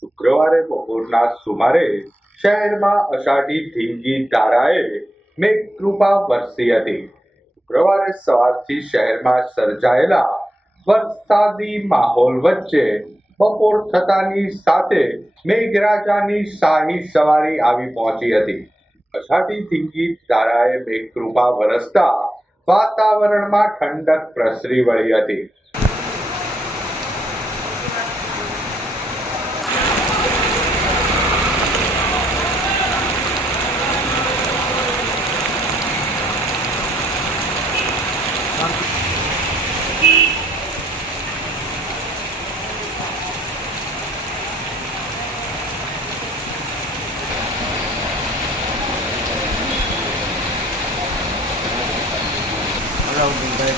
શુક્રવારે બપોરના સુમારે શહેરમાં અષાઢી ધીંગી ધારાએ મેઘકૃપા વરસી હતી. શુક્રવારે સવારથી શહેરમાં સર્જાયેલા વરસાદી માહોલ વચ્ચે બપોર થતાની સાથે મેઘરાજાની શાહી સવારી આવી પહોંચી હતી. અષાઢી ધીંગી ધારાએ મેઘકૃપા વરસતા વાતાવરણમાં ઠંડક પ્રસરી વળી હતી. đâu mình đây